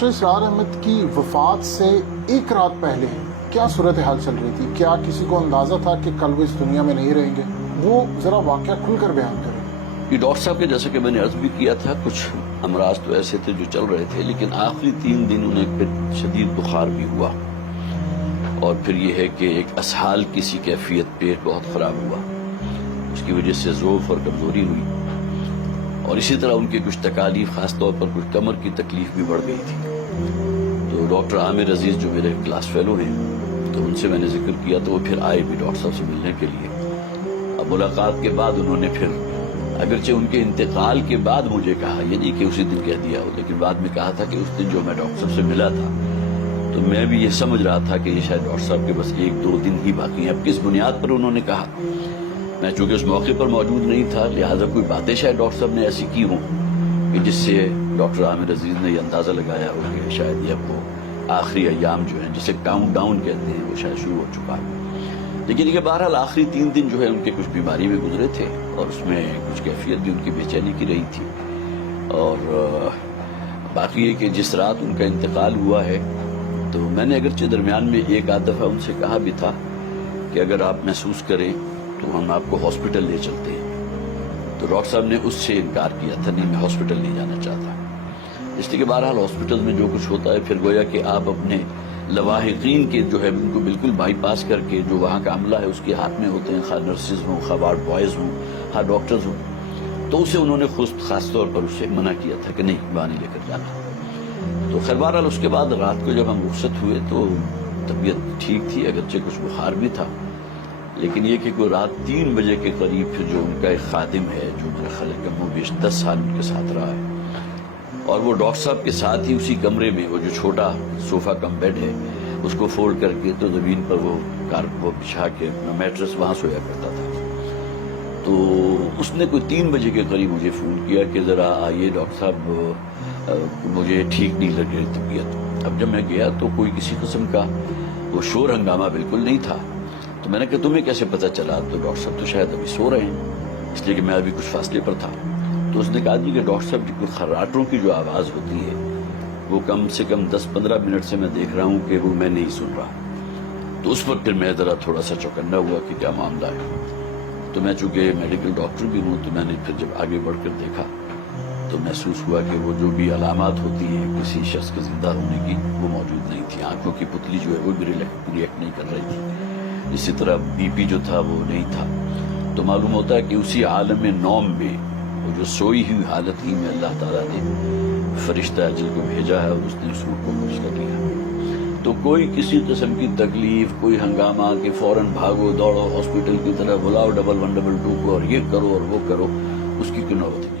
Doctor اسرار احمد کی وفات سے ایک رات پہلے کیا صورتحال چل رہی تھی؟ کیا کسی کو اندازہ تھا کہ کل وہ اس دنیا میں نہیں رہیں گے؟ وہ ذرا واقعہ کھل کر بیان کریں۔ یہ ڈاکٹر صاحب کے جیسا کہ میں نے عرض بھی کیا تھا، کچھ امراض تو ایسے تھے جو چل رہے تھے، لیکن آخری 3 دن انہیں پھر شدید بخار بھی ہوا، اور پھر یہ ہے کہ ایک اسہال کسی کیفیت، پیٹ بہت خراب ہوا، اس کی وجہ سے ضعف اور کمزوری ہوئی، اور اسی طرح ان کے کچھ تکالیف، خاص طور پر کچھ کمر کی تکلیف بھی بڑھ گئی تھی۔ تو ڈاکٹر عامر عزیز جو میرے کلاس فیلو ہیں، تو ان سے میں نے ذکر کیا تو وہ پھر آئے بھی ڈاکٹر صاحب سے ملنے کے لیے۔ اب ملاقات کے بعد انہوں نے پھر، اگرچہ ان کے انتقال کے بعد مجھے کہا، یہ نہیں کہ اسی دن کہہ دیا ہو، لیکن بعد میں کہا تھا کہ اس دن جو میں ڈاکٹر صاحب سے ملا تھا تو میں بھی یہ سمجھ رہا تھا کہ یہ شاید ڈاکٹر صاحب کے بس 1-2 دن ہی باقی ہیں۔ اب کس بنیاد پر انہوں نے کہا، میں چونکہ اس موقع پر موجود نہیں تھا، لہٰذا کوئی باتیں شاید ڈاکٹر صاحب نے ایسی کی ہوں کہ جس سے ڈاکٹر عامر عزیز نے یہ اندازہ لگایا ہو کہ شاید یہ وہ آخری ایام جو ہیں، جسے کاؤنٹ ڈاؤن کہتے ہیں، وہ شاید شروع ہو چکا ہے۔ لیکن یہ بہرحال آخری 3 دن جو ہے ان کے کچھ بیماری میں گزرے تھے، اور اس میں کچھ کیفیت بھی ان کی بے چینی کی رہی تھی، اور باقی یہ کہ جس رات ان کا انتقال ہوا ہے تو میں نے اگرچہ درمیان میں 1-8 دفعہ ان سے کہا بھی تھا کہ اگر آپ محسوس کریں تو ہم آپ کو ہاسپٹل لے چلتے ہیں، تو ڈاکٹر صاحب نے اس سے انکار کیا تھا، نہیں میں ہاسپٹل نہیں جانا چاہتا، اس لیے کہ بہرحال ہاسپٹل میں جو کچھ ہوتا ہے پھر گویا کہ آپ اپنے لواحقین کے جو ہے ان کو بالکل بائی پاس کر کے جو وہاں کا عملہ ہے اس کے ہاتھ میں ہوتے ہیں، خواہ نرسز ہوں، خواہ وارڈ بوائز ہوں، خواہ ڈاکٹرز ہوں، تو اسے انہوں نے خاص طور پر اسے منع کیا تھا کہ نہیں وہاں نہیں لے کر جانا۔ تو خیر بہرحال اس کے بعد رات کو جب ہم رخصت ہوئے تو طبیعت ٹھیک تھی، اگرچہ کچھ بخار بھی تھا، لیکن یہ کہ کوئی رات 3 بجے کے قریب پھر جو ان کا ایک خادم ہے جو میرے خیال ہے کم و بیش 10 سال ان کے ساتھ رہا ہے، اور وہ ڈاکٹر صاحب کے ساتھ ہی اسی کمرے میں وہ جو چھوٹا صوفہ کم بیڈ ہے اس کو فولڈ کر کے تو زمین پر وہ بچھا کے میٹرس وہاں سویا کرتا تھا۔ تو اس نے کوئی 3 بجے کے قریب مجھے فون کیا کہ ذرا آئیے ڈاکٹر صاحب، مجھے ٹھیک نہیں لگ رہی طبیعت۔ اب جب میں گیا تو کوئی کسی قسم کا وہ شور ہنگامہ بالکل نہیں تھا، تو میں نے کہا تمہیں کیسے پتہ چلا؟ تو ڈاکٹر صاحب تو شاید ابھی سو رہے ہیں، اس لیے کہ میں ابھی کچھ فاصلے پر تھا۔ تو اس نے کہا جی کہ ڈاکٹر صاحب کی کوئی خراٹوں کی جو آواز ہوتی ہے وہ کم سے کم 10-15 منٹ سے میں دیکھ رہا ہوں کہ وہ میں نہیں سن رہا۔ تو اس وقت پھر میں ذرا تھوڑا سا چوکنا ہوا کہ کیا معاملہ ہے۔ تو میں چونکہ میڈیکل ڈاکٹر بھی ہوں تو میں نے پھر جب آگے بڑھ کر دیکھا تو محسوس ہوا کہ وہ جو بھی علامات ہوتی ہیں کسی شخص کے زندہ ہونے کی وہ موجود نہیں تھی۔ آنکھوں کی پتلی جو ہے وہ بھی ریئیکٹ نہیں کر رہی تھی، اسی طرح بی پی جو تھا وہ نہیں تھا۔ تو معلوم ہوتا ہے کہ اسی عالم نوم میں وہ جو سوئی ہوئی حالت ہی میں اللہ تعالیٰ نے فرشتہ اجل کو بھیجا ہے اور اس نے اس روح کو قبض کر لیا۔ تو کوئی کسی قسم کی تکلیف، کوئی ہنگامہ کہ فوراً بھاگو دوڑو ہاسپٹل کی طرح، بلاؤ 112 کو اور یہ کرو اور وہ کرو، اس کی کوئی نوبت نہیں۔